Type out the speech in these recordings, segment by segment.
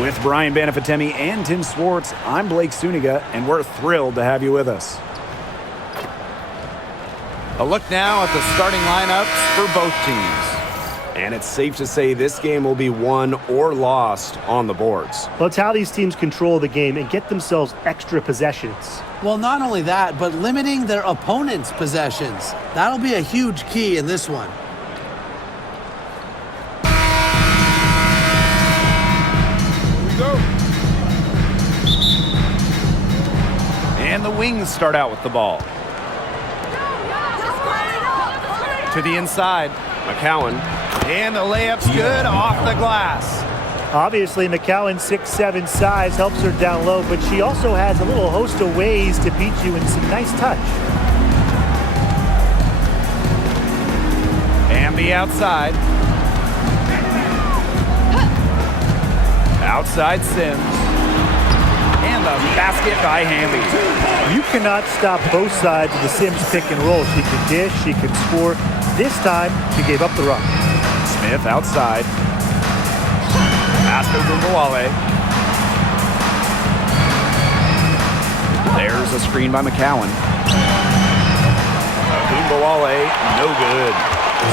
With Brian Banafitemi and Tim Swartz, I'm Blake Suniga, and we're thrilled to have you with us. A look now at the starting lineups for both teams. And it's safe to say this game will be won or lost on the boards. Well, it's how these teams control the game and get themselves extra possessions. Well, not only that, but limiting their opponent's possessions. That'll be a huge key in this one. And the wings start out with the ball. To the inside, McCowan. And the layup's good off the glass. Obviously, McCowan's 6'7" size helps her down low, but she also has a little host of ways to beat you in some nice touch. And the outside. Outside Sims. And the basket by Hamby. You cannot stop both sides of the Sims pick and roll. She can dish, she can score. This time, she gave up the run. Smith outside. Pass to Gunbowale. There's a screen by McCowan. Gunbowale, no good.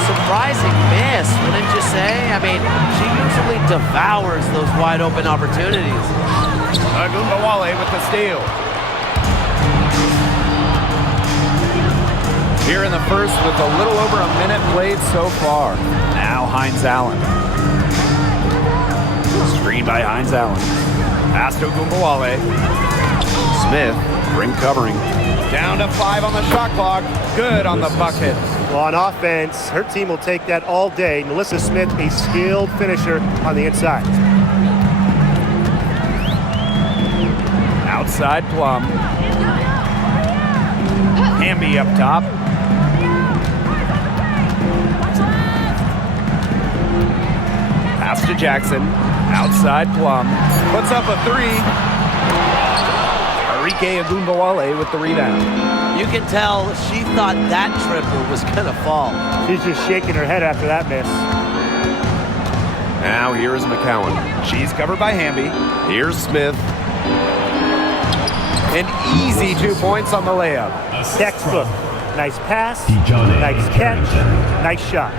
Surprising miss, wouldn't you say? I mean, she usually devours those wide open opportunities. Gunbowale with the steal. Here in the first with a little over a minute played so far. Now Hines Allen. Screen by Hines Allen. Pass to Gunbowale. Smith, ring covering. Down to 5 on the shot clock. Good on the bucket. Well, on offense, her team will take that all day. Melissa Smith, a skilled finisher on the inside. Outside Plum. Hamby up top. Pass to Jackson. Outside Plum. Puts up a 3. Arike Gunbowale with the rebound. You can tell she thought that triple was going to fall. She's just shaking her head after that miss. Now here is McCowan. She's covered by Hamby. Here's Smith. An easy 2 points on the layup. Textbook. Nice pass, nice catch, nice shot.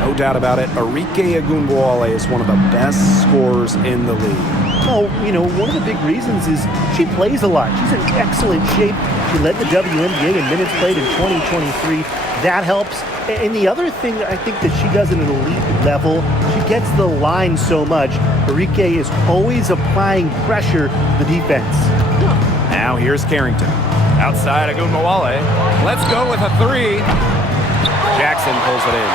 No doubt about it, Arike Gunbowale is one of the best scorers in the league. Oh, you know, one of the big reasons is she plays a lot. She's in excellent shape. She led the WNBA in minutes played in 2023. That helps. And the other thing I think that she does at an elite level, she gets the line so much. Arike is always applying pressure to the defense. Now here's Carrington. Outside Gunbowale. Let's go with a 3. Jackson pulls it in.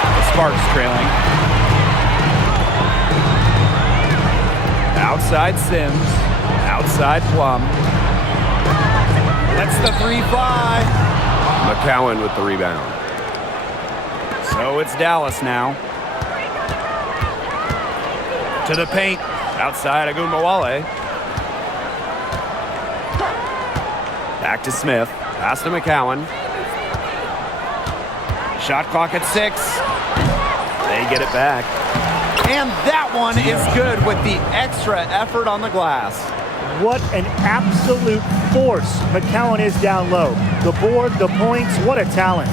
The Sparks trailing. Outside Sims. Outside Plum. Lets the 3 fly. McCowan with the rebound. So it's Dallas now. To the paint. Outside Gunbowale. Back to Smith. Pass to McCowan. Shot clock at 6. They get it back. And that one is good with the extra effort on the glass. What an absolute force McCowan is down low. The board, the points, what a talent.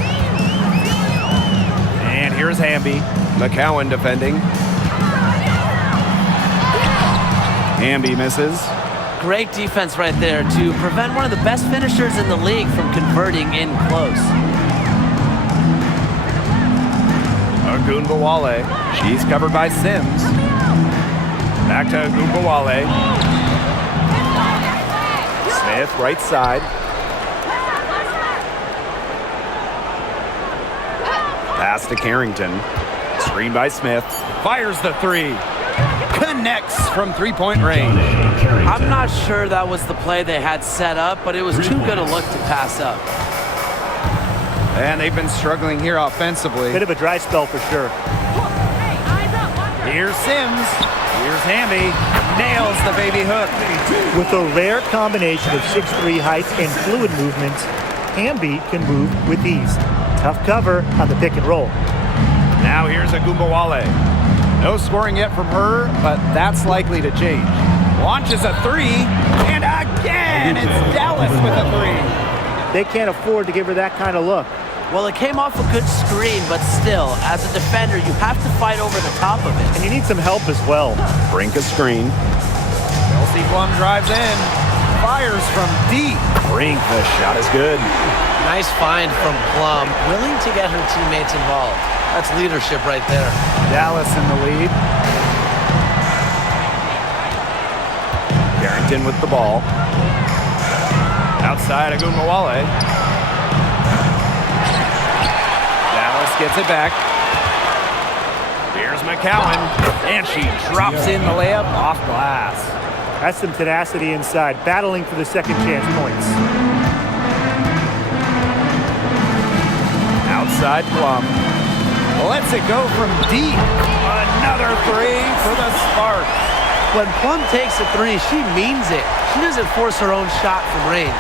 And here's Hamby. McCowan defending. Hamby misses. Great defense right there to prevent one of the best finishers in the league from converting in close. Gunbowale. She's covered by Sims. Back to Gunbowale. Smith, right side. Pass to Carrington. Screen by Smith. Fires the 3. Connects from three-point range. I'm not sure that was the play they had set up, but it was too good a look to pass up. And they've been struggling here offensively. Bit of a dry spell for sure. Here's Sims. Here's Hamby. Nails the baby hook. With a rare combination of 6'3" height and fluid movement, Hamby can move with ease. Tough cover on the pick and roll. Now here's Gunbowale. No scoring yet from her, but that's likely to change. Launches a three, and again, it's Dallas with a three. They can't afford to give her that kind of look. Well, it came off a good screen, but still, as a defender, you have to fight over the top of it. And you need some help as well. Brink a screen. Chelsea Plum drives in, fires from deep. Brink, the shot is good. Nice find from Plum, willing to get her teammates involved. That's leadership right there. Dallas in the lead. Carrington with the ball. Outside Wnba. Dallas gets it back. Here's McCowan, and she drops in the layup off glass. That's some tenacity inside, battling for the second chance points. Outside Plum. Lets it go from deep. Another three for the Sparks. When Plum takes a three, she means it. She doesn't force her own shot from range.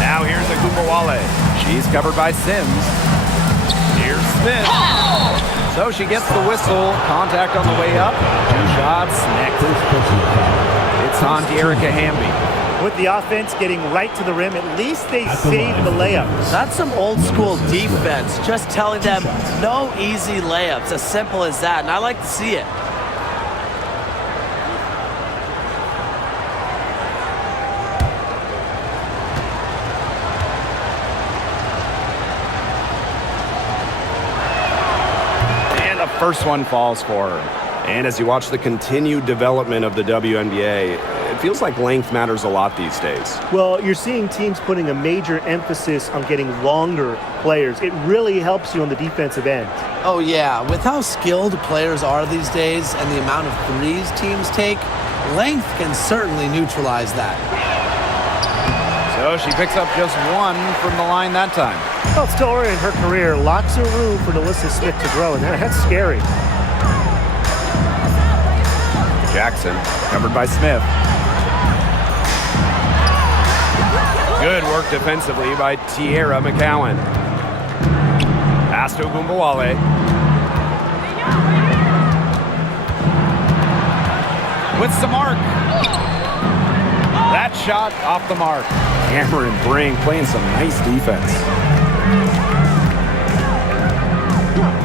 Now here's Wnba. She's covered by Sims. Here's Smith. So she gets the whistle. Contact on the way up. 2 shots next. It's on De'Erica Hamby. With the offense getting right to the rim, at least they saved the layup. That's some old school defense, just telling them no easy layups, as simple as that, and I like to see it. And the first one falls for her. And as you watch the continued development of the WNBA, it feels like length matters a lot these days. Well, you're seeing teams putting a major emphasis on getting longer players. It really helps you on the defensive end. Oh, yeah. With how skilled players are these days and the amount of threes teams take, length can certainly neutralize that. So she picks up just one from the line that time. Well, still early in her career, lots of room for Alyssa Smith to grow, and that's scary. Jackson, covered by Smith. Good work defensively by Tierra McCowan. Pass to Wnba. With some mark. That shot off the mark. Cameron Brink playing some nice defense.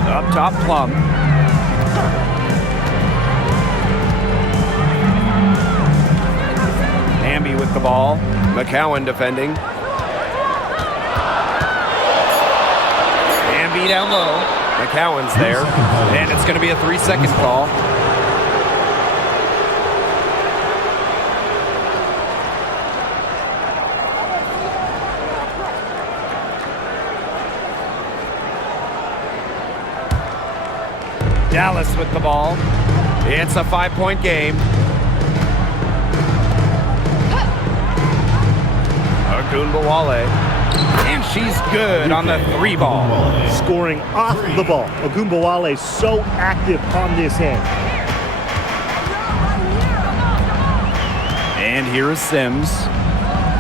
Up top, Plum. Hamby with the ball. McCowan defending. Hamby down low. McCowan's there. And it's going to be a 3-second call. Dallas with the ball. It's a 5-point game. Wnba. And she's good on the 3-ball. Scoring off the ball. Wnba so active on this end. And here is Sims.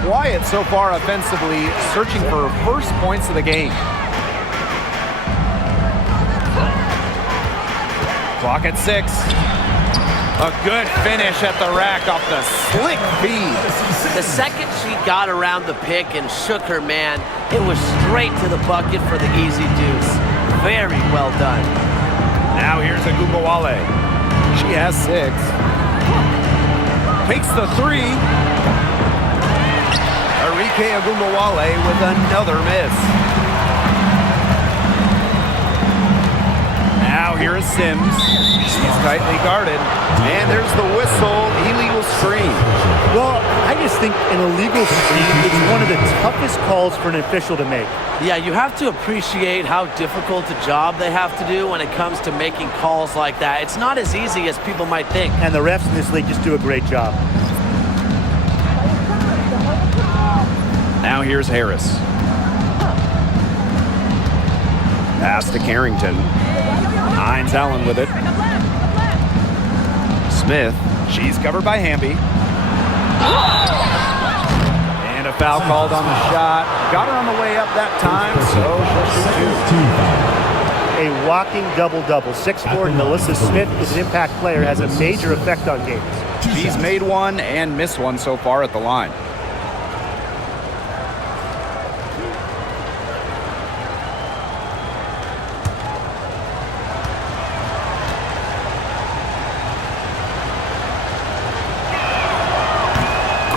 Quiet so far offensively, searching for her first points of the game. Clock at 6. A good finish at the rack off the slick feed. The second she got around the pick and shook her man, it was straight to the bucket for the easy deuce. Very well done. Now here's Wnba. She has 6. Takes the 3. Arike Wnba with another miss. Now here is Sims. She's tightly guarded. And there's the whistle. Illegal screen. Well, I just think an illegal screen is one of the toughest calls for an official to make. Yeah, you have to appreciate how difficult a job they have to do when it comes to making calls like that. It's not as easy as people might think. And the refs in this league just do a great job. Now here's Harris. Pass to Carrington. Hines Allen with it. Smith. She's covered by Hamby. And a foul called on the shot. Got her on the way up that time, so she'll shoot 2. a walking double-double. 6'4" Melissa Smith is an impact player, has a major effect on games. She's made one and missed one so far at the line.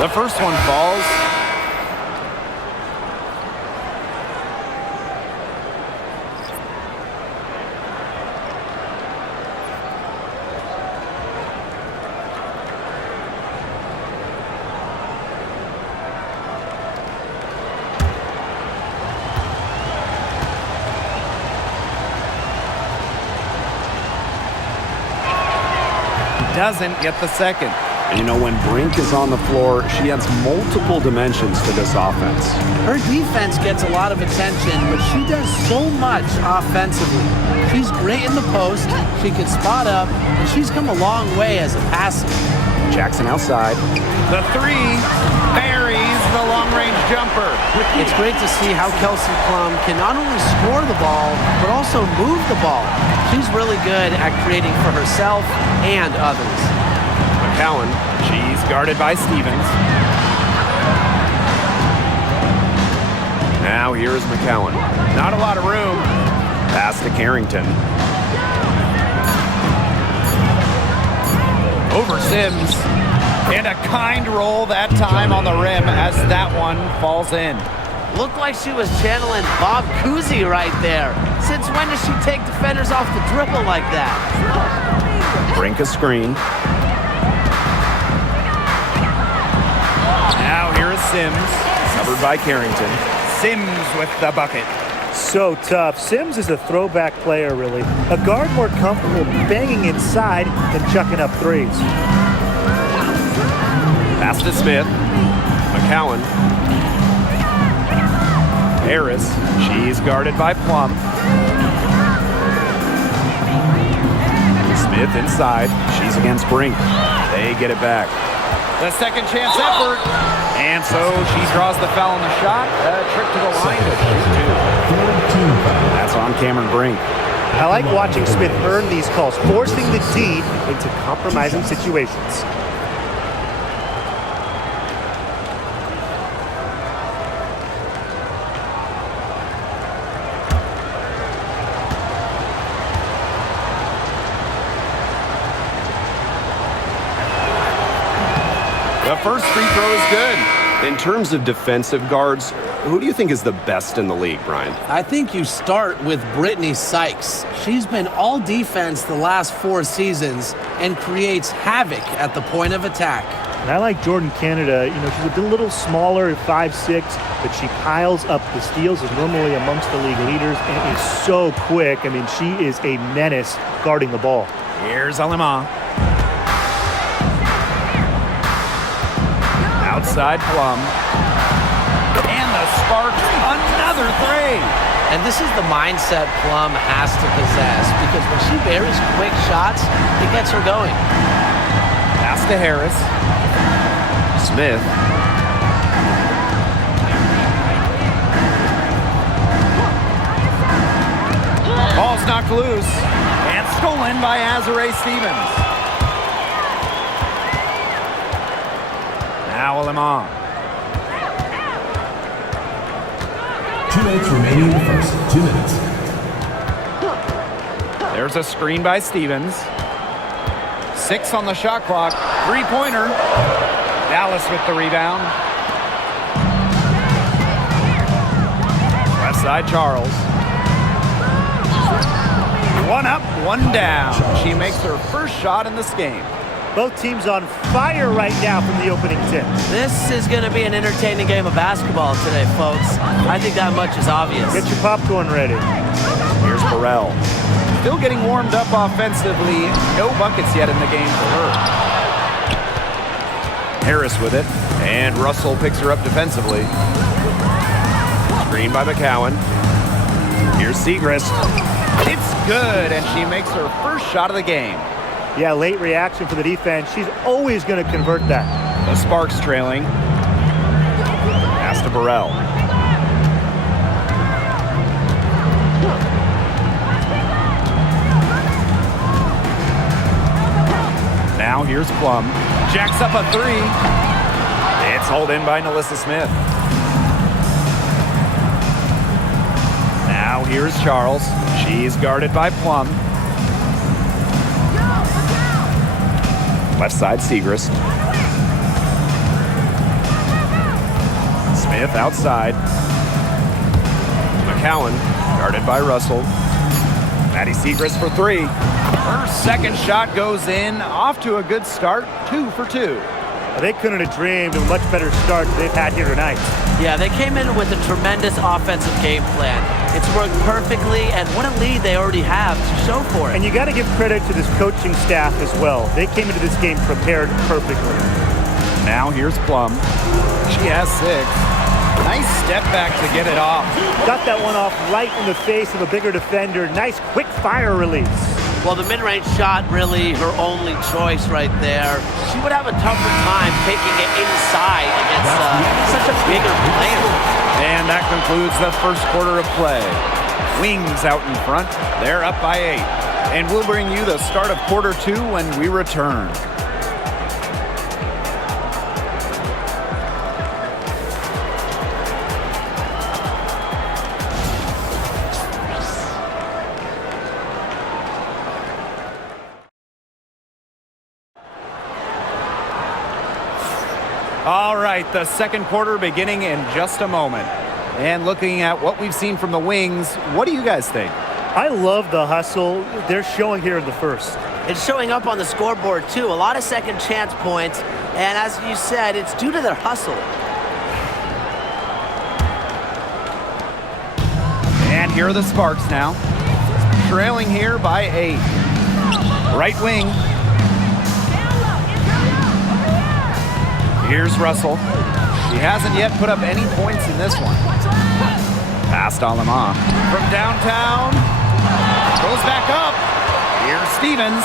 The first one falls. Doesn't get the second. And you know, when Brink is on the floor, she adds multiple dimensions to this offense. Her defense gets a lot of attention, but she does so much offensively. She's great in the post, she can spot up, and she's come a long way as a passer. Jackson outside. The three buries the long-range jumper. It's great to see how Kelsey Plum can not only score the ball, but also move the ball. She's really good at creating for herself and others. McCowan, she's guarded by Stevens. Now here's McCowan. Not a lot of room. Pass to Carrington. Over Sims. And a kind roll that time on the rim as that one falls in. Looked like she was channeling Bob Cousy right there. Since when does she take defenders off the dribble like that? Brink a screen. Now here is Sims. Covered by Carrington. Sims with the bucket. So tough. Sims is a throwback player, really. A guard more comfortable banging inside than chucking up threes. Pass to Smith. McCowan. Harris. She's guarded by Plum. Smith inside. She's against Brink. They get it back. The second chance effort. And so she draws the foul on the shot. A trip to the line to shoot two. That's on Cameron Brink. I like watching Smith earn these calls, forcing the D into compromising situations. The first free throw is good. In terms of defensive guards, who do you think is the best in the league, Brian? I think you start with Brittany Sykes. She's been all defense the last 4 seasons and creates havoc at the point of attack. And I like Jordan Canada. You know, she's a little smaller at 5'6", but she piles up the steals, is normally amongst the league leaders, and is so quick. I mean, she is a menace guarding the ball. Here's Alima. Outside Plum. And the Sparks, another three. And this is the mindset Plum has to possess, because when she buries quick shots, it gets her going. Pass to Harris. Smith. Ball's knocked loose and stolen by Azare Stevens. Now Alima. 2 minutes remaining in the first. 2 minutes. There's a screen by Stevens. 6 on the shot clock. Three-pointer. Dallas with the rebound. Left side, Charles. One up, one down. She makes her first shot in this game. Both teams on fire right now from the opening tip. This is going to be an entertaining game of basketball today, folks. I think that much is obvious. Get your popcorn ready. Here's Burrell. Still getting warmed up offensively. No buckets yet in the game for her. Harris with it. And Russell picks her up defensively. Screen by McCowan. Here's Segrist. It's good, and she makes her first shot of the game. Yeah, late reaction for the defense. She's always going to convert that. The Sparks trailing. Pass to Burrell. Now here's Plum. Jacks up a three. It's hauled in by Nalissa Smith. Now here's Charles. She's guarded by Plum. Left side, Segrist. Smith outside. McCowan, guarded by Russell. Maddie Segrist for three. Her second shot goes in. Off to a good start. 2 for 2. They couldn't have dreamed of a much better start than they've had here tonight. Yeah, they came in with a tremendous offensive game plan. It's worked perfectly, and what a lead they already have to show for it. And you got to give credit to this coaching staff as well. They came into this game prepared perfectly. Now here's Plum. She has 6. Nice step back to get it off. Got that one off right in the face of a bigger defender. Nice quick fire release. Well, the mid-range shot really her only choice right there. She would have a tougher time taking it inside against such a bigger player. And that concludes the first quarter of play. Wings out in front. They're up by 8. And we'll bring you the start of quarter 2 when we return. All right, the second quarter beginning in just a moment. And looking at what we've seen from the Wings, what do you guys think? I love the hustle they're showing here in the first. It's showing up on the scoreboard, too. A lot of second chance points. And as you said, it's due to their hustle. And here are the Sparks now. Trailing here by 8. Right wing. Here's Russell. She hasn't yet put up any points in this one. Pass to Alama. From downtown. Goes back up. Here's Stevens.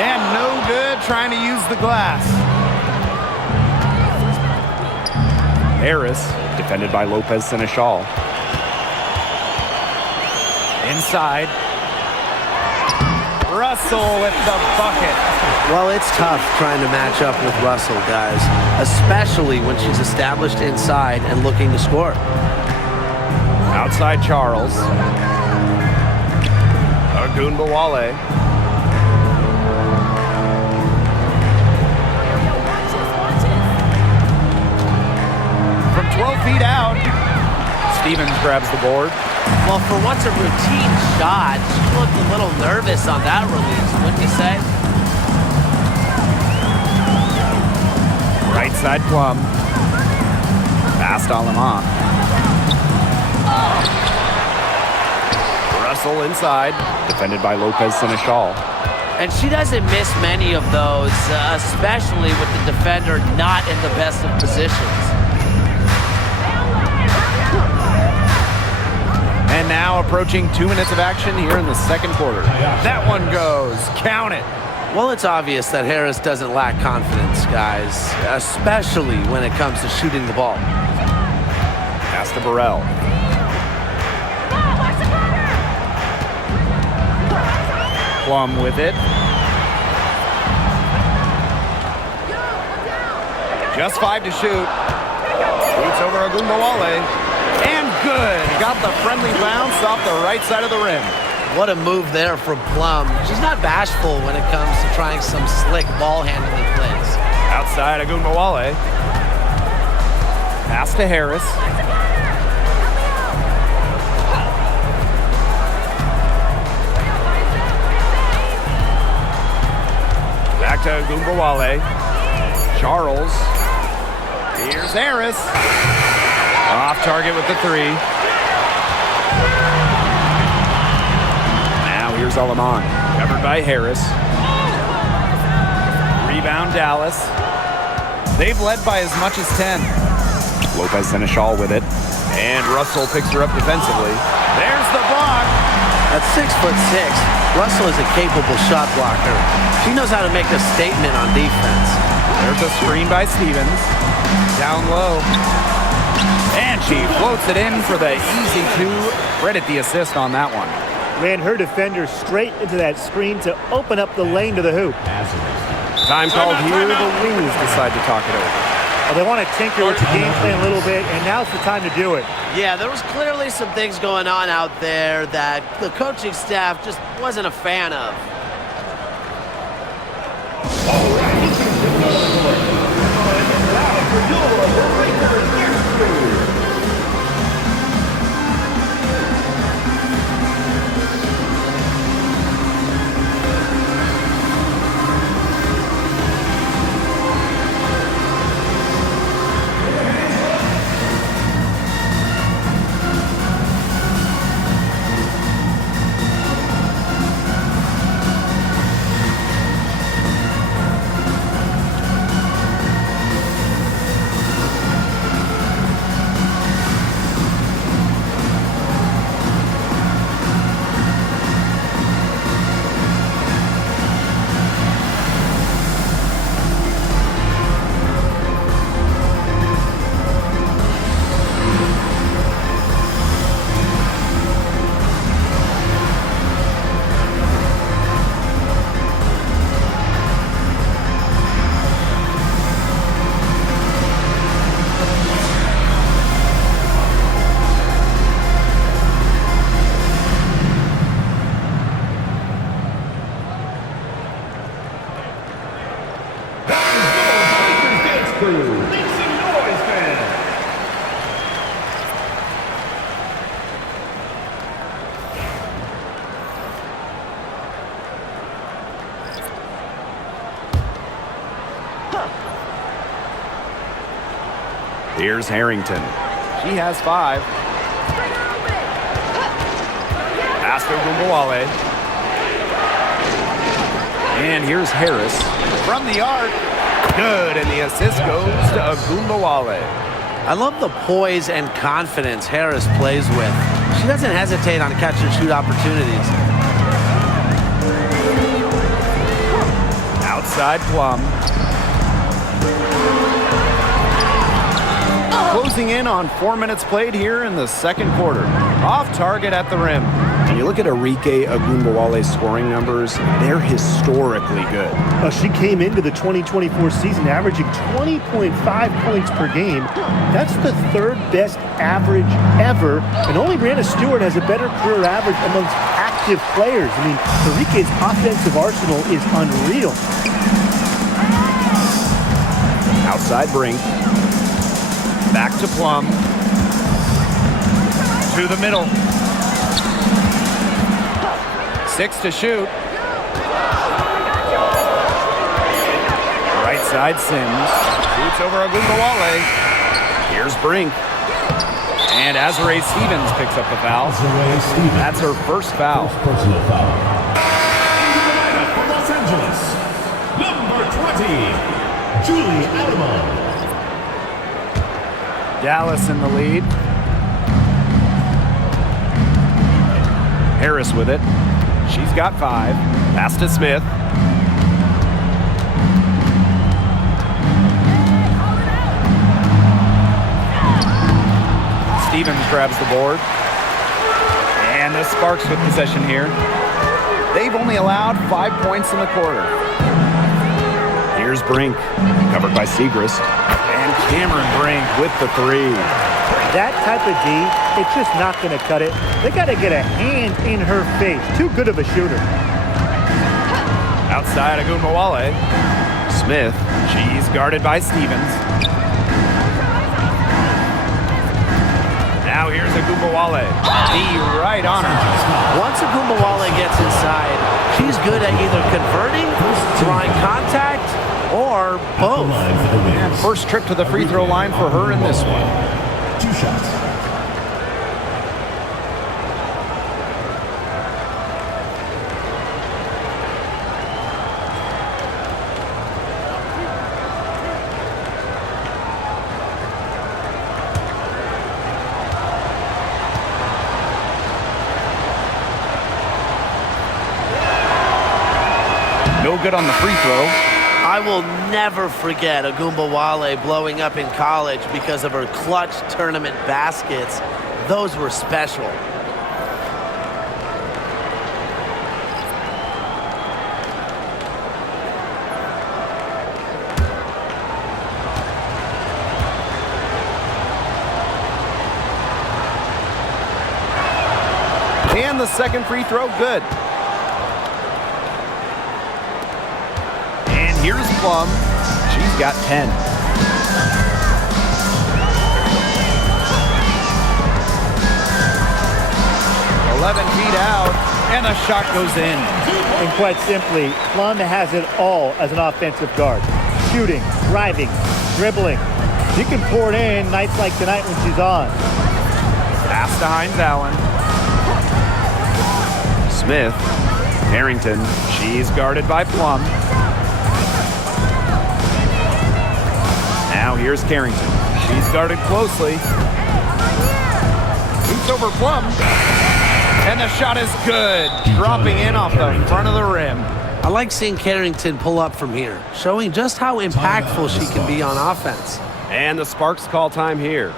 And no good trying to use the glass. Harris, defended by Lopez Seneschal. Inside. Russell with the bucket. Well, it's tough trying to match up with Russell, guys, especially when she's established inside and looking to score. Outside Charles. Wnba. From 12 feet out, Stevens grabs the board. Well, for once a routine shot, she looked a little nervous on that release, wouldn't you say? Right side Plum. Pass to Alama. Russell inside. Defended by Lopez Seneschal. And she doesn't miss many of those, especially with the defender not in the best of positions. And now approaching 2 minutes of action here in the second quarter. That one goes. Count it. Well, it's obvious that Harris doesn't lack confidence, guys, especially when it comes to shooting the ball. Pass to Burrell. Plum with it. Just 5 to shoot. Shoots over Wnba. And good. Got the friendly bounce off the right side of the rim. What a move there from Plum. She's not bashful when it comes to trying some slick ball handling plays. Outside Wnba. Pass to Harris. Back to Wnba. Charles. Here's Harris. Off target with the 3. Now here's Alaman. Covered by Harris. Rebound Dallas. They've led by as much as 10. Lopez Seneschal with it. And Russell picks her up defensively. There's the block. At 6'6", Russell is a capable shot blocker. She knows how to make a statement on defense. There's a screen by Stevens. Down low. And she floats it in for the easy 2. Credit the assist on that one. Ran her defender straight into that screen to open up the lane to the hoop. Time called here. The Wings decide to talk it over. Well, they want to tinker with the game plan a little bit, and now's the time to do it. Yeah, there was clearly some things going on out there that the coaching staff just wasn't a fan of. Here's Harrington. She has 5. Pass to Wnba. And here's Harris. From the arc. Good, and the assist goes to Wnba. I love the poise and confidence Harris plays with. She doesn't hesitate on catch-and-shoot opportunities. Outside Plum. Closing in on 4 minutes played here in the second quarter. Off target at the rim. When you look at Arike Ogunbowale's scoring numbers, they're historically good. She came into the 2024 season averaging 20.5 points per game. That's the third best average ever, and only Brianna Stewart has a better career average amongst active players. I mean, Arike's offensive arsenal is unreal. Outside Brink. Back to Plum. To the middle. 6 to shoot. Right side Sims. Shoots over Ogunbowale. Here's Brink. And Azarae Stevens picks up the foul. That's her first foul. Personal foul. From Los Angeles, number 20, Julie Alman. Dallas in the lead. Harris with it. She's got 5. Pass to Smith. Stevens grabs the board. And the Sparks with possession here. They've only allowed 5 points in the quarter. Here's Brink, covered by Segrist. And Cameron Brink with the 3. That type of D, it's just not going to cut it. They got to get a hand in her face. Too good of a shooter. Outside Ogunbowale. Smith. She's guarded by Stevens. Now here's Ogunbowale. D right on her. Once Wnba gets inside, she's good at either converting, drawing contact, or both. And first trip to the free throw line for her in this one. 2 shots. No good on the free throw. I will never forget Ogunbowale blowing up in college because of her clutch tournament baskets. Those were special. And the second free throw, good. And here's Plum. She's got 10. Feet out, and the shot goes in. And quite simply, Plum has it all as an offensive guard. Shooting, driving, dribbling. She can pour it in nights like tonight when she's on. Pass to Hines Allen. Smith. Harrington. She's guarded by Plum. Now here's Carrington. She's guarded closely. Shoots over Plum. And the shot is good. Dropping in off the front of the rim. I like seeing Carrington pull up from here, showing just how impactful she can be on offense. And the Sparks call time here.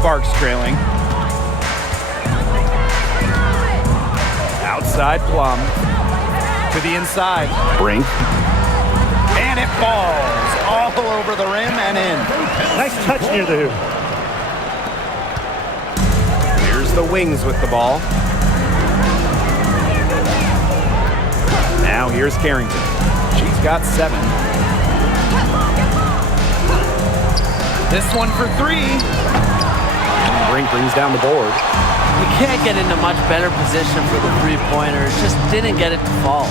Sparks trailing. Outside Plum. To the inside. Brink. And it falls all over the rim and in. Nice touch near the hoop. Here's the Wings with the ball. Now here's Carrington. She's got 7. This one for 3. Brink brings down the board. You can't get into much better position for the three-pointer. Just didn't get it to fall.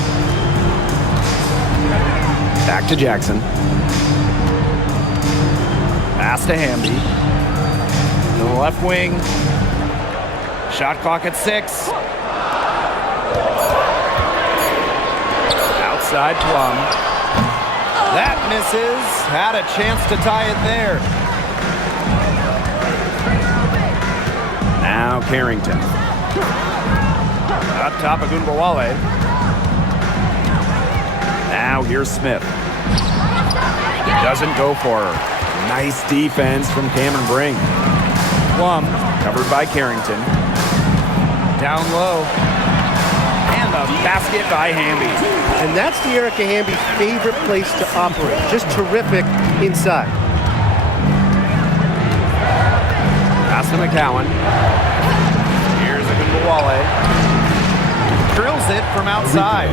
Back to Jackson. Pass to Hamby. To the left wing. Shot clock at 6. Outside Plum. That misses. Had a chance to tie it there. Now Carrington. Up top of Wnba. Now here's Smith. Doesn't go for her. Nice defense from Cameron Brink. Plum covered by Carrington. Down low. And the basket by Hamby. And that's the Erica Hamby's favorite place to operate. Just terrific inside. Pass to McCowan. Here's a Wnba. Drills it from outside.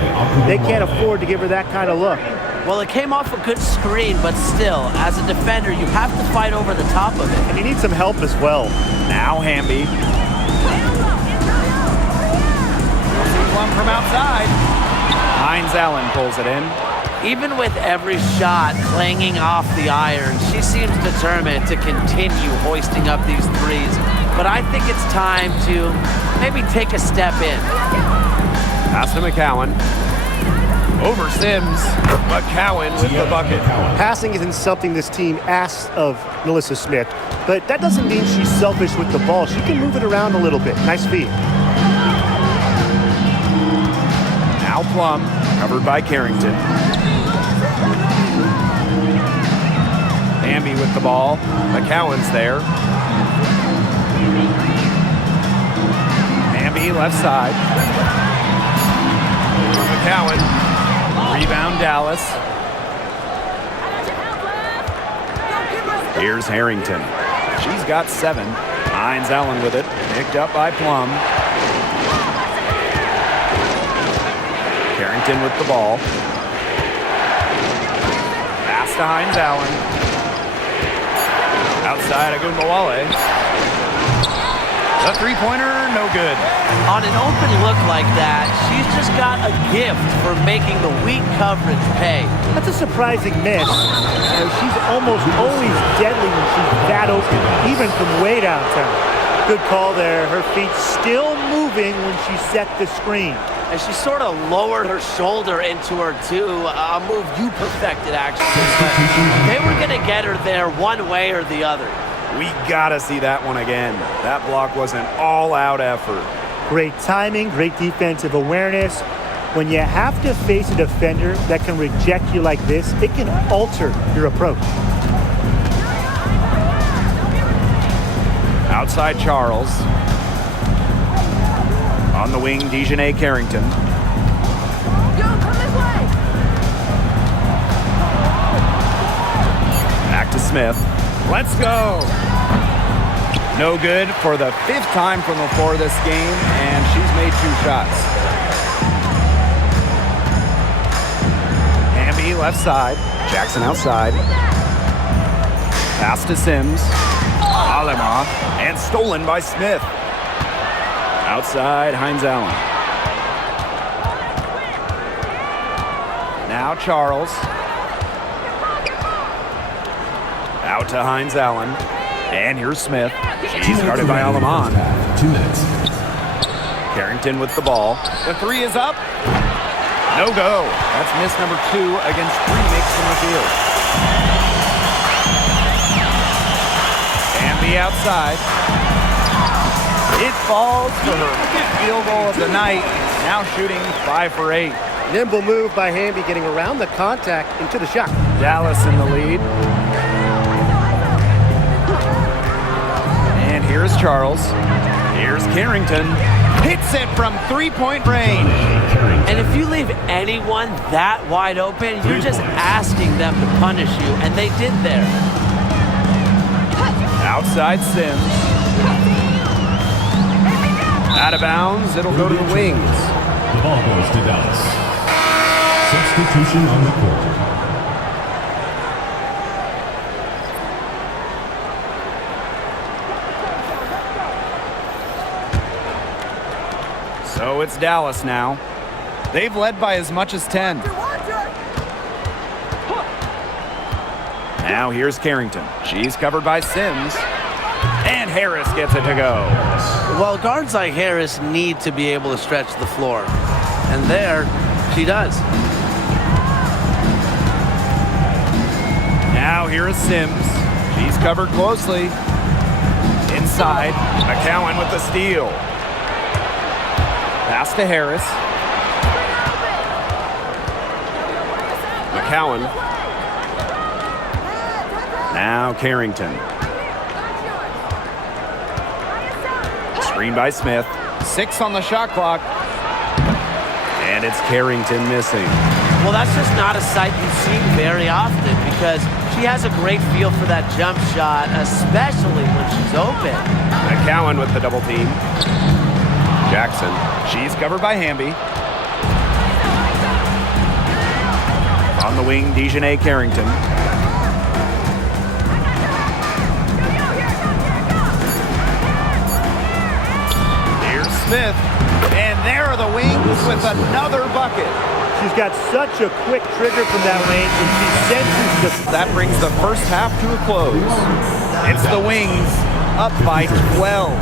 They can't afford to give her that kind of look. Well, it came off a good screen, but still, as a defender, you have to fight over the top of it. And you need some help as well. Now Hamby. Plum from outside. Hines Allen pulls it in. Even with every shot clanging off the iron, she seems determined to continue hoisting up these threes. But I think it's time to maybe take a step in. Pass to McCowan. Over Sims. McCowan with the bucket. Passing isn't something this team asks of Melissa Smith, but that doesn't mean she's selfish with the ball. She can move it around a little bit. Nice feed. Now Plum, covered by Carrington. Hamby with the ball. McCowan's there. Hamby left side. McCowan. Rebound Dallas. Here's Harrington. She's got 7. Hines Allen with it. Picked up by Plum. Carrington with the ball. Pass to Hines Allen. Outside of Wnba. The three-pointer, no good. On an open look like that, she's just got a gift for making the weak coverage pay. That's a surprising miss. She's almost always deadly when she's that open, even from way downtown. Good call there. Her feet still moving when she set the screen. And she sort of lowered her shoulder into her, too. A move you perfected, actually. But they were going to get her there one way or the other. We gotta see that one again. That block was an all-out effort. Great timing, great defensive awareness. When you have to face a defender that can reject you like this, it can alter your approach. Outside Charles. On the wing, Dejanay Carrington. Back to Smith. Let's go. No good for the 5th time from the floor this game, and she's made 2 shots. Hamby left side. Jackson outside. Pass to Sims. Alema. And stolen by Smith. Outside, Hines Allen. Now Charles. Out to Hines Allen. And here's Smith. She's guarded by Aleman. 2 minutes. Carrington with the ball. The 3 is up. No go. That's miss number 2 against 3 makes from the field. Hamby outside. It falls for her 5th field goal of the night. Now shooting 5 for 8. Nimble move by Hamby getting around the contact into the shot. Dallas in the lead. And here's Charles. Here's Carrington. Hits it from 3-point range. And if you leave anyone that wide open, you're just asking them to punish you, and they did there. Outside Sims. Out of bounds, it'll go to the wings. The ball goes to Dallas. Substitution on the court. So it's Dallas now. They've led by as much as 10. Now here's Carrington. She's covered by Sims. And Harris gets it to go. Well, guards like Harris need to be able to stretch the floor. And there, she does. Now here is Sims. She's covered closely. Inside, McCowan with the steal. Pass to Harris. McCowan. Now Carrington. Screen by Smith. 6 on the shot clock. And it's Carrington missing. Well, that's just not a sight you see very often because she has a great feel for that jump shot, especially when she's open. McCowan with the double team. Jackson. She's covered by Hamby. On the wing, Dejanay Carrington. Here's Smith. And there are the wings with another bucket. She's got such a quick trigger from that range, and she senses the... That brings the first half to a close. It's the Wings up by 12.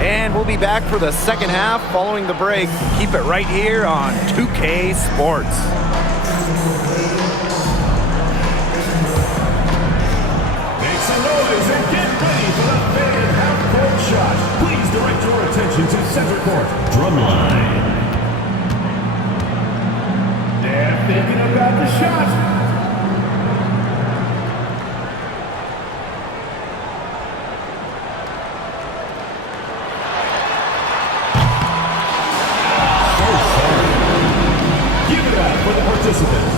And we'll be back for the second half following the break. Keep it right here on 2K Sports. Make some noise and get ready for the big half-court shot. Please direct your attention to center court. Drumline. They're thinking about the shot. For the participants.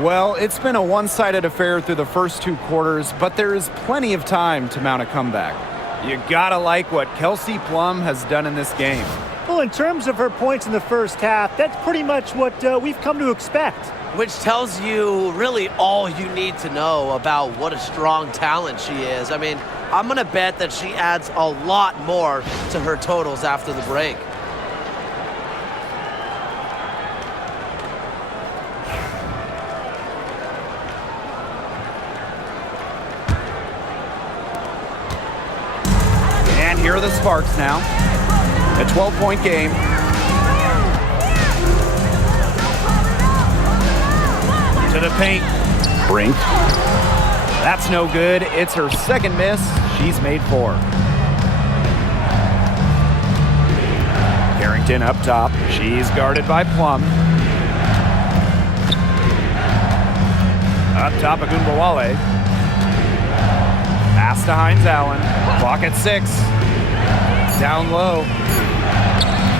Well, it's been a one-sided affair through the first 2 quarters, but there is plenty of time to mount a comeback. You gotta like what Kelsey Plum has done in this game. Well, in terms of her points in the first half, that's pretty much what we've come to expect. Which tells you really all you need to know about what a strong talent she is. I mean, I'm going to bet that she adds a lot more to her totals after the break. And here are the Sparks now. A 12-point game. To the paint. Brink. That's no good. It's her second miss. She's made 4. Carrington up top. She's guarded by Plum. Up top, Wnba. Pass to Hines Allen. Clock at 6. Down low.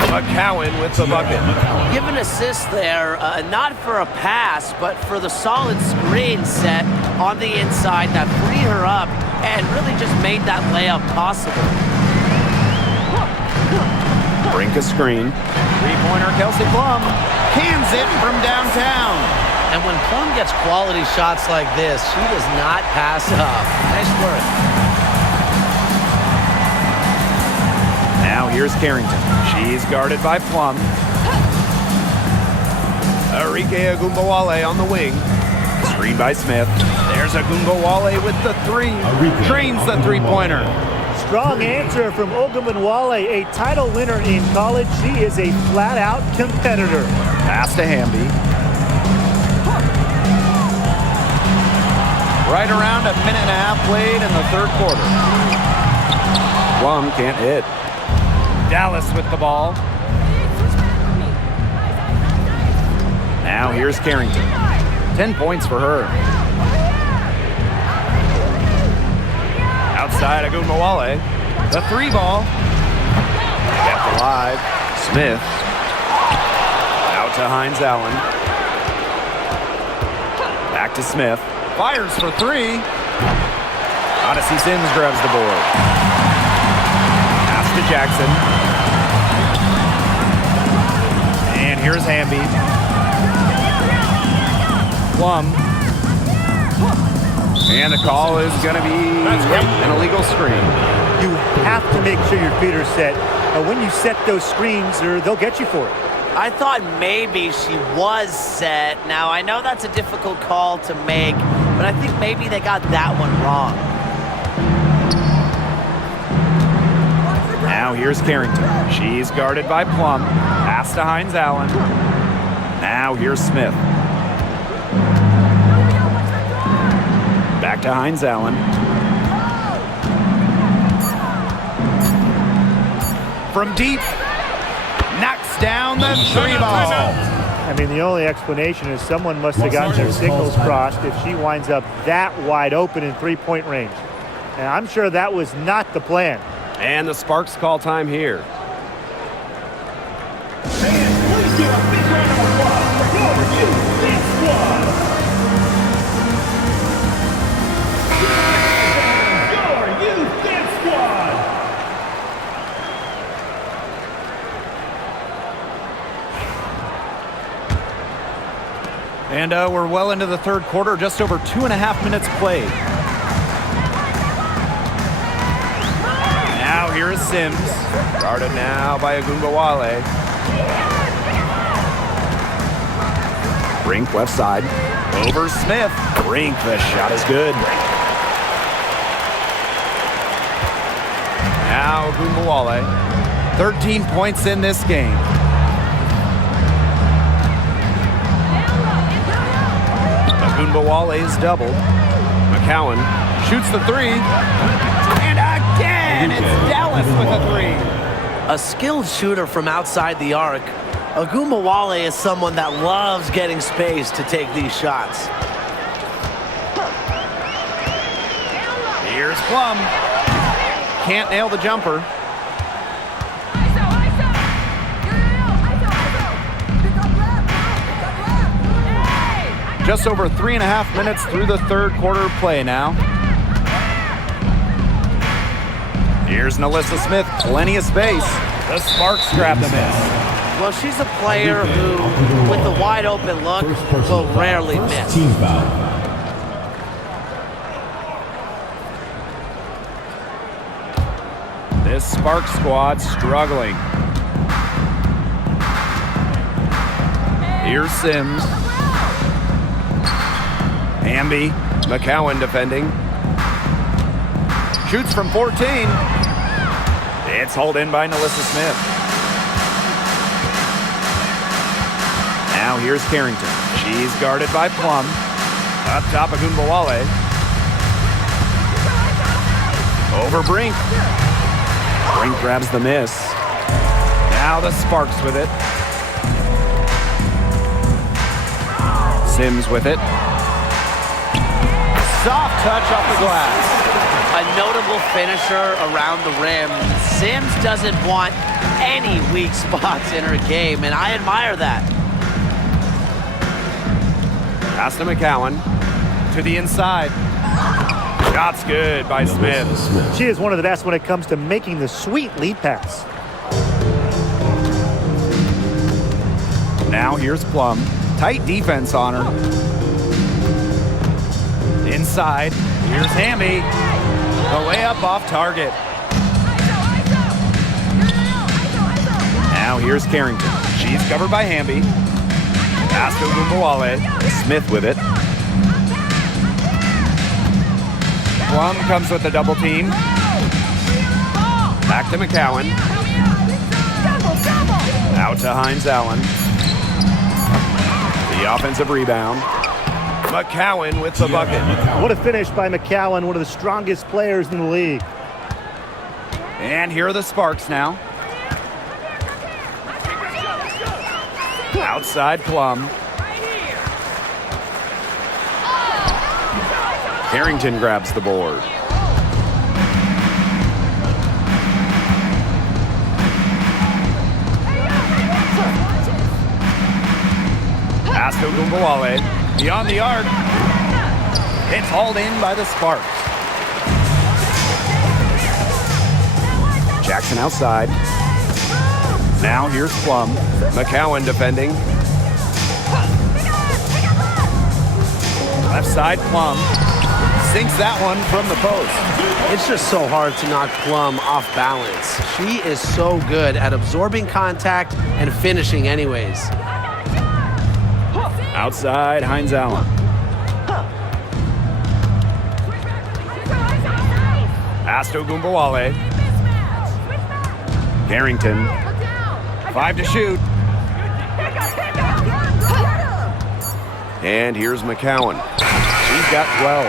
McCowan with the bucket. Give an assist there, not for a pass, but for the solid screen set on the inside that freed her up and really just made that layup possible. Brink a screen. 3-pointer Kelsey Plum cans it from downtown. And when Plum gets quality shots like this, she does not pass up. Nice work. Now here's Carrington. She's guarded by Plum. Arike Wnba on the wing. Screen by Smith. There's Wnba with the 3. Drains the 3-pointer. Strong answer from Wnba, a title winner in college. She is a flat-out competitor. Pass to Hamby. Right around a minute and a half played in the 3rd quarter. Plum can't hit. Dallas with the ball. Now here's Carrington. 10 points for her. Outside of Wnba. The 3 ball. Kept alive. Smith. Out to Hines Allen. Back to Smith. Fires for 3. Odyssey Sims grabs the board. Pass to Jackson. And here's Hamby. Plum. And the call is going to be an illegal screen. You have to make sure your feet are set. When you set those screens, they'll get you for it. I thought maybe she was set. Now, I know that's a difficult call to make, but I think maybe they got that one wrong. Now here's Carrington. She's guarded by Plum. Pass to Hines Allen. Now here's Smith. Back to Hines Allen. From deep. Knocks down the 3 ball. I mean, the only explanation is someone must have gotten their signals crossed if she winds up that wide open in 3-point range. And I'm sure that was not the plan. And the Sparks call time here. Fans, please give a big round of applause for your Youth Squad. Your Youth Squad. And we're well into the 3rd quarter, just over 2.5 minutes played. Now here is Sims, guarded now by Wnba. Brink left side. Over Smith. Brink, the shot is good. Now Wnba. 13 points in this game. Wnba is doubled. McCowan Shoots the 3. And again, it's Dallas with a 3. A skilled shooter from outside the arc. Wnba is someone that loves getting space to take these shots. Here's Plum. Can't nail the jumper. Just over 3.5 minutes through the third quarter of play now. Here's Nalissa Smith, plenty of space. The Sparks grab the miss. Well, she's a player who, with the wide open look, will rarely miss. Team foul. This Sparks squad struggling. Here's Sims. Hamby, McCowan defending. Shoots from 14. It's hauled in by Nalissa Smith. Now here's Carrington. She's guarded by Plum. Up top of Wnba. Over Brink. Brink grabs the miss. Now the Sparks with it. Sims with it. Soft touch off the glass. A notable finisher around the rim. Sims doesn't want any weak spots in her game, and I admire that. Pass to McCowan. To the inside. Shot's good by Smith. She is one of the best when it comes to making the sweet lead pass. Now here's Plum. Tight defense on her. Inside. Here's Hamby. Away up off target. Now here's Carrington. She's covered by Hamby. Pass to Wnba. Smith with it. Plum comes with the double team. Back to McCowan. Out to Hines Allen. The offensive rebound. McCowan with the bucket. What a finish by McCowan, one of the strongest players in the league. And here are the Sparks now. Outside Plum. Carrington grabs the board. Pass to Wnba. Beyond the arc. It's hauled in by the Sparks. Jackson outside. Now here's Plum. McCowan defending. Left side Plum. Sinks that one from the post. It's just so hard to knock Plum off balance. She is so good at absorbing contact and finishing anyways. Outside Hines Allen. Pass to Wnba. Carrington. 5 to shoot. And here's McCowan. She's got 12.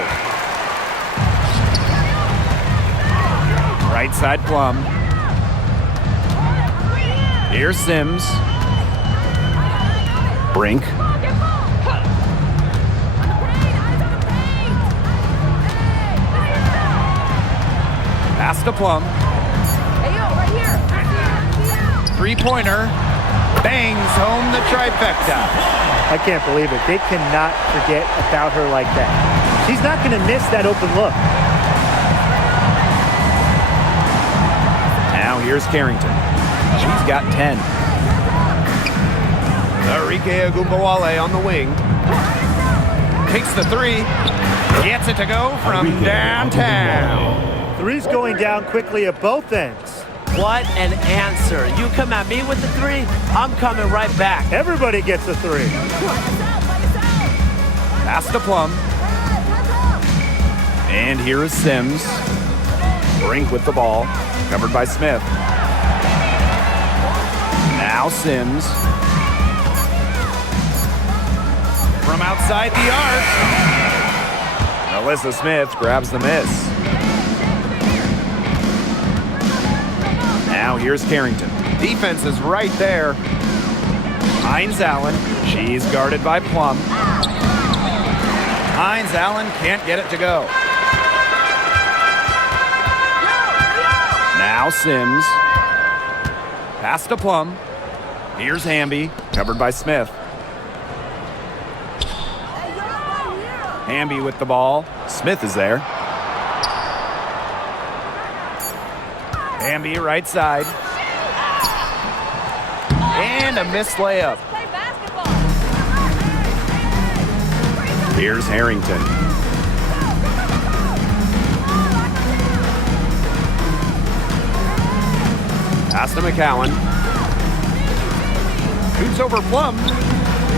Right side Plum. Here's Sims. Brink. Pass to Plum. Three-pointer. Bangs home the trifecta. I can't believe it. They cannot forget about her like that. She's not going to miss that open look. Now here's Carrington. She's got 10. Arike Wnba on the wing. Takes the three. Gets it to go from downtown. Three's going down quickly at both ends. What an answer. You come at me with the three, I'm coming right back. Everybody gets a three. Pass to Plum. And here is Sims. Brink with the ball. Covered by Smith. Now Sims. From outside the arc. Nalissa Smith grabs the miss. Now here's Carrington. Defense is right there. Hines Allen. She's guarded by Plum. Hines Allen can't get it to go. Now Sims. Pass to Plum. Here's Hamby. Covered by Smith. Hamby with the ball. Smith is there. Hamby right side. And a missed layup. Here's Harrington. Pass to McCowan. Shoots over Plum.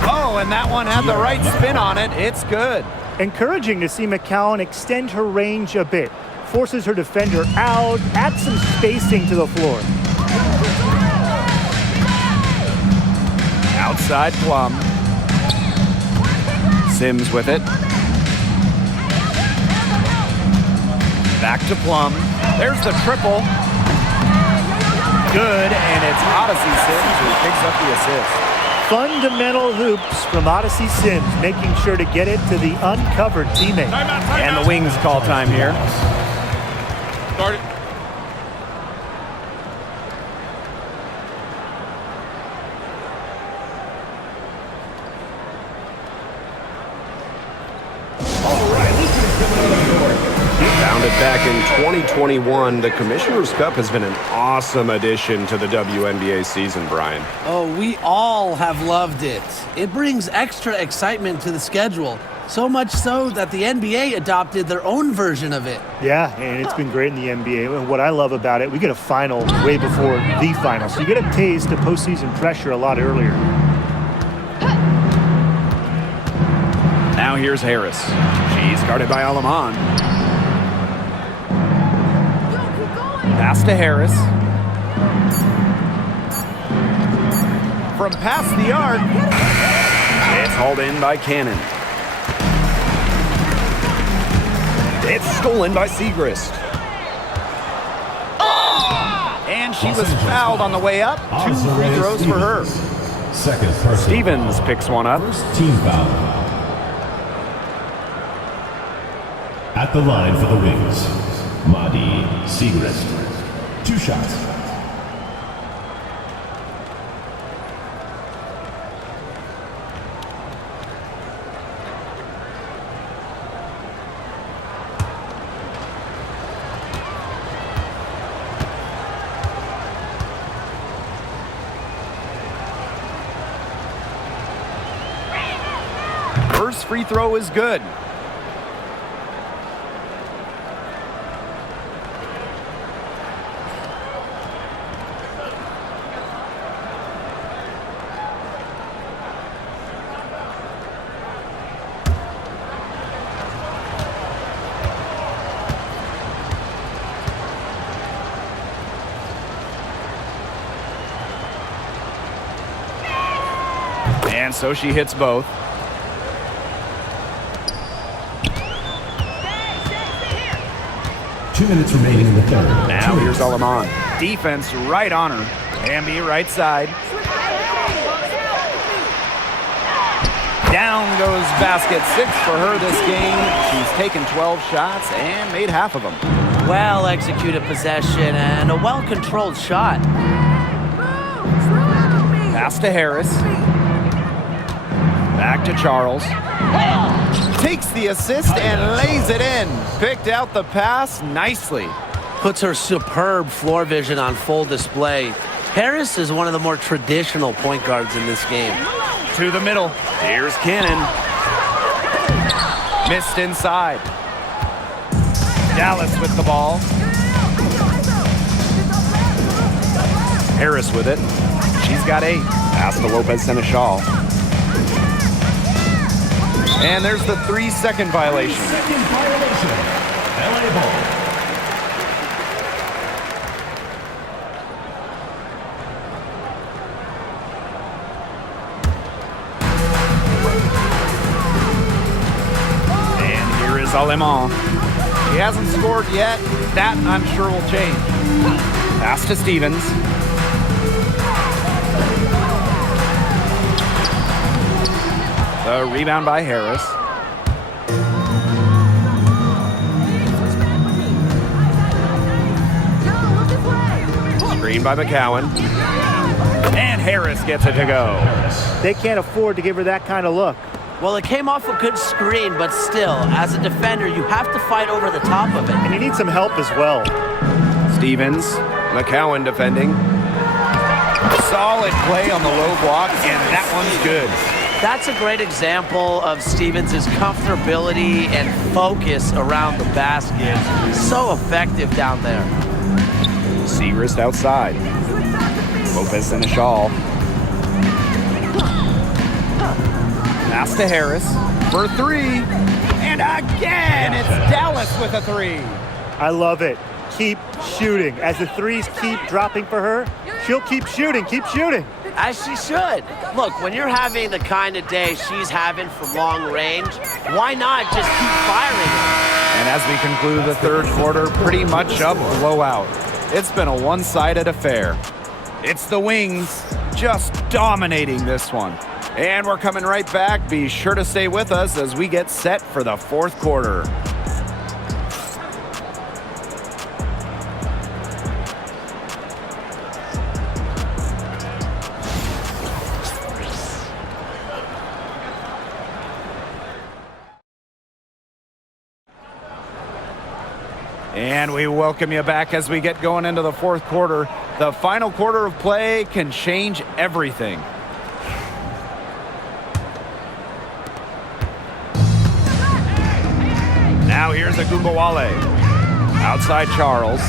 Oh, and that one had the right spin on it. It's good. Encouraging to see McCowan extend her range a bit. Forces her defender out, adds some spacing to the floor. Outside Plum. Sims with it. Back to Plum. There's the triple. Good, and it's Odyssey Sims who picks up the assist. Fundamental hoops from Odyssey Sims, making sure to get it to the uncovered teammate. And the Wings call time here. Start it. Founded back in 2021, the Commissioner's Cup has been an awesome addition to the WNBA season, Brian. Oh, we all have loved it. It brings extra excitement to the schedule. So much so that the NBA adopted their own version of it. Yeah, and it's been great in the NBA. And what I love about it, we get a final way before the final. So you get a taste of postseason pressure a lot earlier. Now here's Harris. She's guarded by Alaman. Pass to Harris. From past the arc. It's hauled in by Cannon. It's stolen by Segrist. And she was fouled on the way up. 2 free throws for her. Second person. Stevens picks one up. First team foul. At the line for the Wings, Madi Segrist. 2 shots. First free throw is good. And so she hits both. Two minutes remaining in the third. Now here's Alaman. Defense right on her. Hamby right side. Down goes basket 6 for her this game. She's taken 12 shots and made half of them. Well executed possession and a well-controlled shot. Pass to Harris. Back to Charles. Takes the assist and lays it in. Picked out the pass nicely. Puts her superb floor vision on full display. Harris is one of the more traditional point guards in this game. To the middle. Here's Cannon. Missed inside. Dallas with the ball. Harris with it. She's got 8. Pass to Lopez Seneschal. And there's the 3-second violation. Second violation. LA ball. And here is Alaman. She hasn't scored yet. That, I'm sure, will change. Pass to Stevens. The rebound by Harris. Screen by McCowan. And Harris gets it to go. They can't afford to give her that kind of look. Well, it came off a good screen, but still, as a defender, you have to fight over the top of it. And you need some help as well. Stevens, McCowan defending. Solid play on the low block, and that one's good. That's a great example of Stevens' comfortability and focus around the basket. So effective down there. Segrist outside. Lopez and a shawl. Pass to Harris for three. And again, it's Dallas with a three. I love it. Keep shooting. As the threes keep dropping for her, she'll keep shooting, keep shooting. As she should. Look, when you're having the kind of day she's having from long range, why not just keep firing it? And as we conclude the third quarter, pretty much a blowout. It's been a one-sided affair. It's the Wings just dominating this one. And we're coming right back. Be sure to stay with us as we get set for the fourth quarter. And we welcome you back as we get going into the fourth quarter. The final quarter of play can change everything. Now here's Wnba. Outside Charles.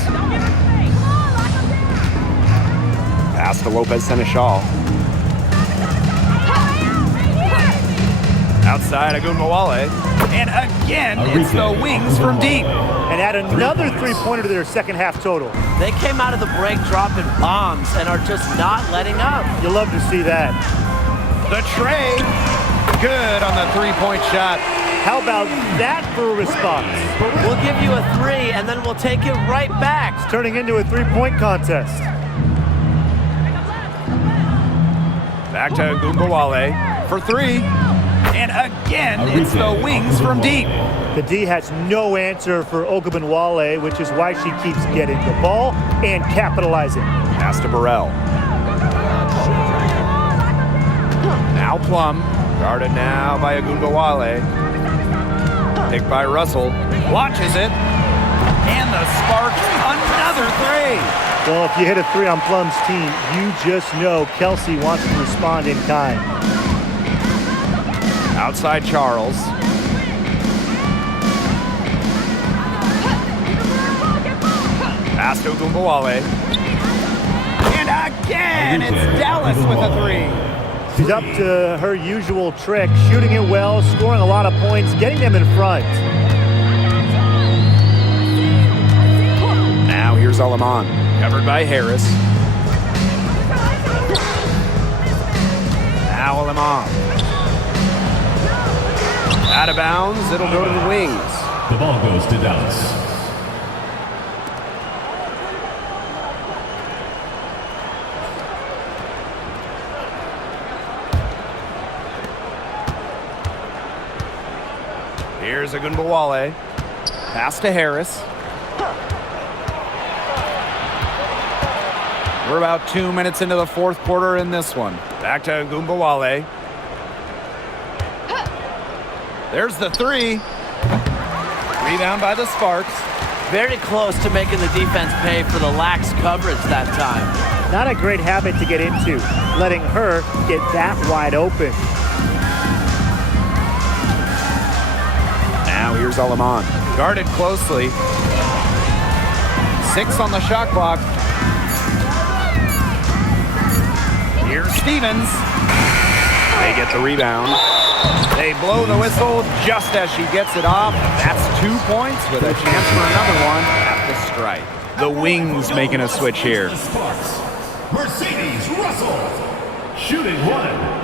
Pass to Lopez Seneschal. Outside Wnba. And again, it's the Wings from deep. And add another three-pointer to their second half total. They came out of the break dropping bombs and are just not letting up. You'll love to see that. The tray. Good on the three-point shot. How about that for a response? We'll give you a three, and then we'll take it right back. It's turning into a three-point contest. Back to Wnba for three. And again, it's the Wings from deep. The D has no answer for Wnba, which is why she keeps getting the ball and capitalizing. Pass to Burrell. Now Plum. Guarded now by Wnba. Picked by Russell. Launches it. And the Sparks, another three. Well, if you hit a three on Plum's team, you just know Kelsey wants to respond in kind. Outside Charles. Pass to Wnba. And again, it's Dallas with a three. She's up to her usual trick, shooting it well, scoring a lot of points, getting them in front. Now here's Alaman. Covered by Harris. Now Alaman. Out of bounds, it'll go to the Wings. The ball goes to Dallas. Here's Wnba. Pass to Harris. We're about 2 minutes into the fourth quarter in this one. Back to Wnba. There's the three. Rebound by the Sparks. Very close to making the defense pay for the lax coverage that time. Not a great habit to get into, letting her get that wide open. Now here's Alaman. Guarded closely. 6 on the shot clock. Here's Stevens. They get the rebound. They blow the whistle just as she gets it off. That's 2 points with a chance for another one at the strike. The Wings making a switch here. Sparks. Mercedes Russell. Shooting one.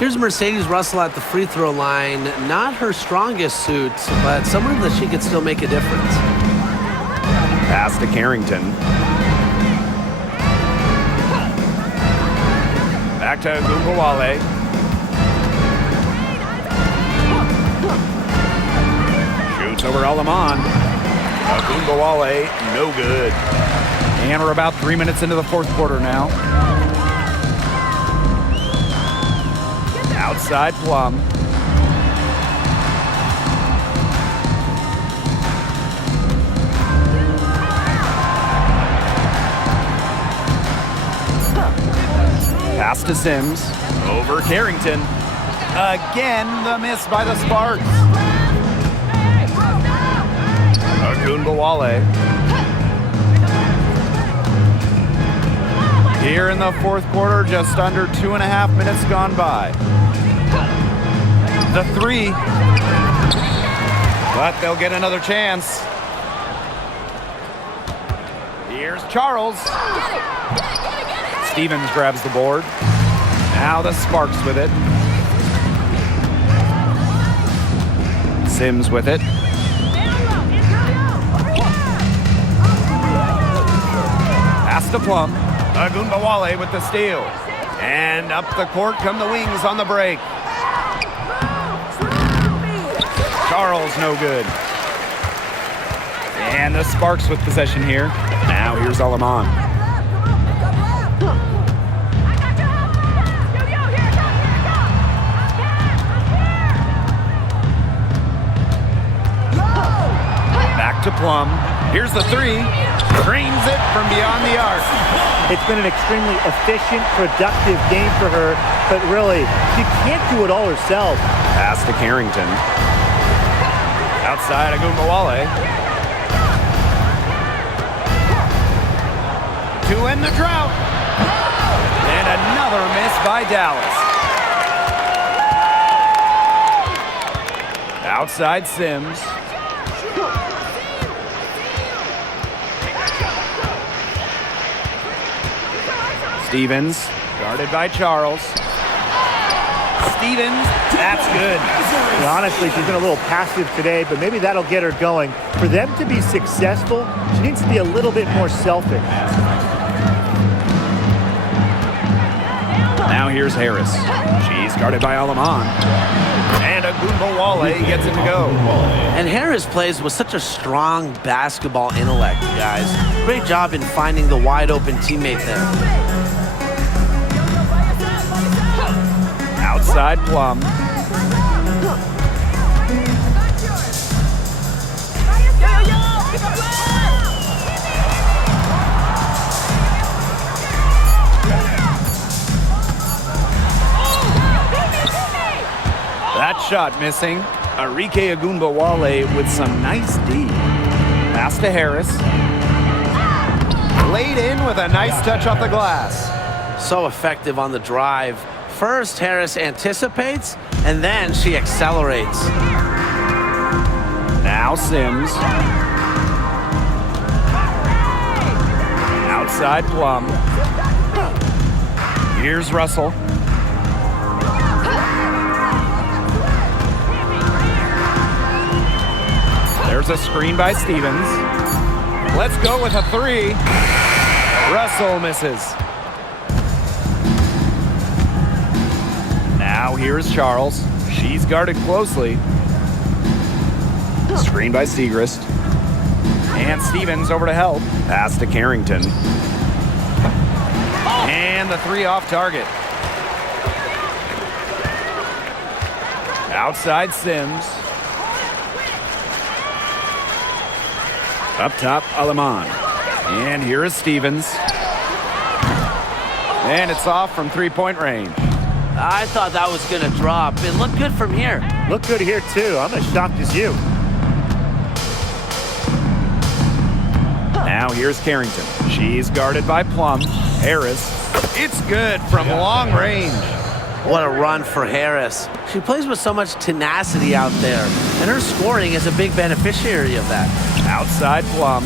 Here's Mercedes Russell at the free throw line. Not her strongest suit, but someone that she could still make a difference. Pass to Carrington. Back to Wnba. Shoots over Alaman. Wnba, no good. And we're about 3 minutes into the fourth quarter now. Outside Plum. Pass to Sims. Over Carrington. Again, the miss by the Sparks. Wnba. Here in the fourth quarter, just under 2.5 minutes gone by. The three. But they'll get another chance. Here's Charles. Stevens grabs the board. Now the Sparks with it. Sims with it. Pass to Plum. Wnba with the steal. And up the court come the Wings on the break. Charles no good. And the Sparks with possession here. Now here's Alaman. Back to Plum. Here's the three. Drains it from beyond the arc. It's been an extremely efficient, productive game for her, but really, she can't do it all herself. Pass to Carrington. Outside Wnba. To end the drought. And another miss by Dallas. Outside Sims. Stevens, guarded by Charles. Stevens, that's good. And honestly, she's been a little passive today, but maybe that'll get her going. For them to be successful, she needs to be a little bit more selfish. Now here's Harris. She's guarded by Alaman. And Wnba gets it to go. And Harris plays with such a strong basketball intellect, guys. Great job in finding the wide open teammate there. Outside Plum. That shot missing. Arike Wnba with some nice D. Pass to Harris. Laid in with a nice touch off the glass. So effective on the drive. First, Harris anticipates, and then she accelerates. Now Sims. Outside Plum. Here's Russell. There's a screen by Stevens. Let's go with a three. Russell misses. Now here's Charles. She's guarded closely. Screen by Segrist. And Stevens over to help. Pass to Carrington. And the three off target. Outside Sims. Up top, Alaman. And here is Stevens. And it's off from three-point range. I thought that was going to drop. It looked good from here. Look good here, too. I'm as shocked as you. Now here's Carrington. She's guarded by Plum. Harris. It's good from long range. What a run for Harris. She plays with so much tenacity out there, and her scoring is a big beneficiary of that. Outside Plum.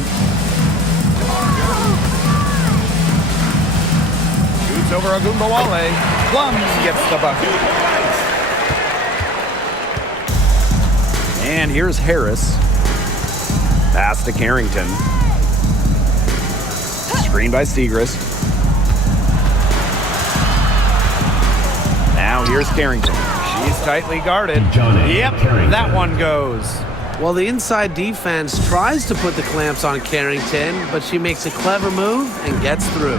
Shoots over Wnba. Plum gets the bucket. And here's Harris. Pass to Carrington. Screen by Segrist. Now here's Carrington. She's tightly guarded. Yep, that one goes. Well, the inside defense tries to put the clamps on Carrington, but she makes a clever move and gets through.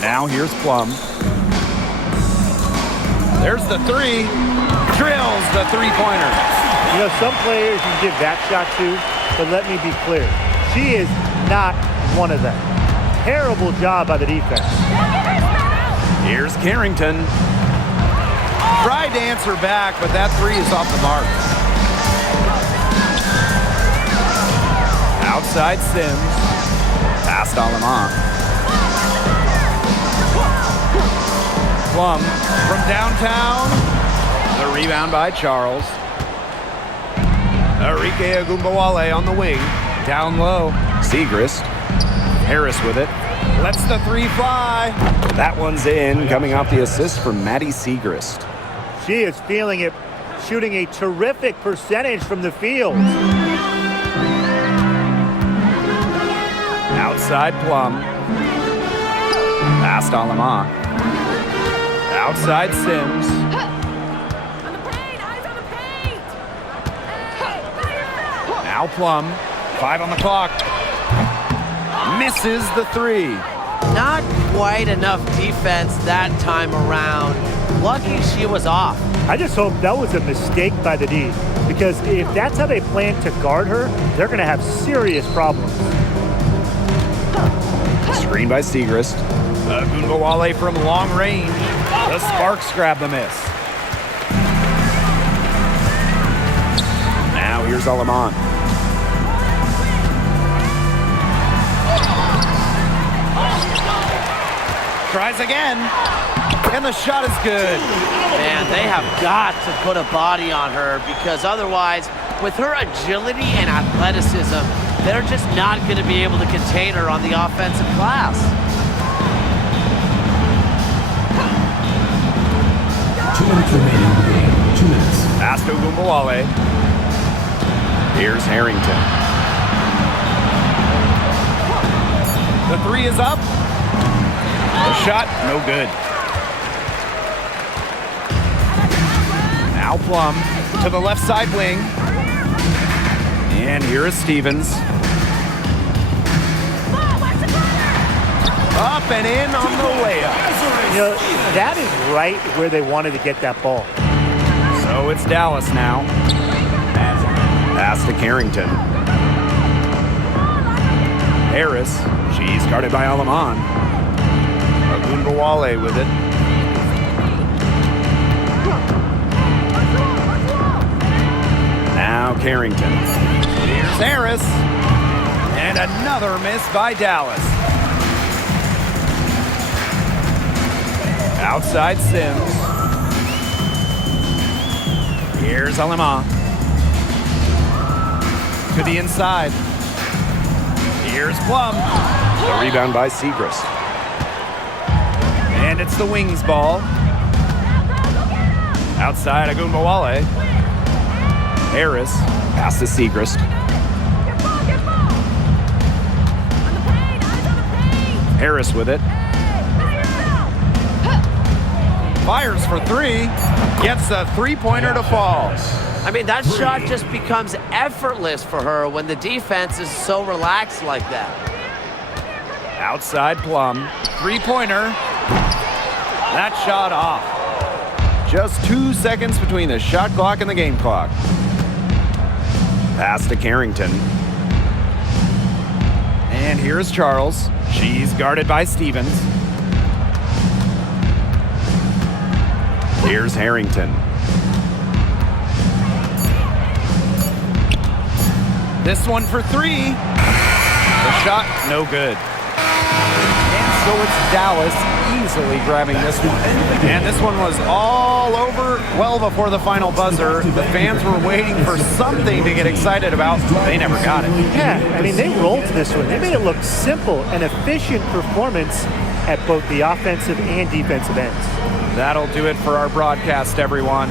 Now here's Plum. There's the three. Drills the three-pointer. You know, some players you can give that shot to, but let me be clear. She is not one of them. Terrible job by the defense. Here's Carrington. Tried to answer back, but that three is off the mark. Outside Sims. Past Alamont. Plum from downtown. The rebound by Charles. Arike Agumbawale on the wing. Down low. Segrist. Harris with it. Lets the three fly. That one's in, coming off the assist from Maddie Segrist. She is feeling it, shooting a terrific percentage from the field. Outside Plum. Past Alamont. Outside Sims. Now Plum. 5 on the clock. Misses the three. Not quite enough defense that time around. Lucky she was off. I just hope that was a mistake by the D, because if that's how they plan to guard her, they're going to have serious problems. Screen by Segrist. Agumbawale from long range. The Sparks grab the miss. Now here's Alamont. Tries again, and the shot is good. Man, they have got to put a body on her, because otherwise, with her agility and athleticism, they're just not going to be able to contain her on the offensive glass. 2 minutes remaining in the game. 2 minutes. Past Agumbawale. Here's Harrington. The three is up. The shot, no good. Now Plum to the left side wing. And here is Stevens. Up and in on the layup. You know, that is right where they wanted to get that ball. So it's Dallas now. Pass to Carrington. Harris. She's guarded by Alamont. Agumbawale with it. Now Carrington. Here's Harris. And another miss by Dallas. Outside Sims. Here's Alamont. To the inside. Here's Plum. The rebound by Segrist. And it's the Wings ball. Outside Agumbawale. Harris. Pass to Segrist. Harris with it. Fires for three. Gets a three-pointer to fall. I mean, that shot just becomes effortless for her when the defense is so relaxed like that. Outside Plum. Three-pointer. That shot off. Just 2 seconds between the shot clock and the game clock. Pass to Carrington. And here's Charles. She's guarded by Stevens. Here's Harrington. This one for three. The shot, no good. And so it's Dallas easily grabbing this one. And this one was all over well before the final buzzer. The fans were waiting for something to get excited about. They never got it. Yeah, I mean, they rolled this one. They made it look simple and efficient performance at both the offensive and defensive ends. That'll do it for our broadcast, everyone.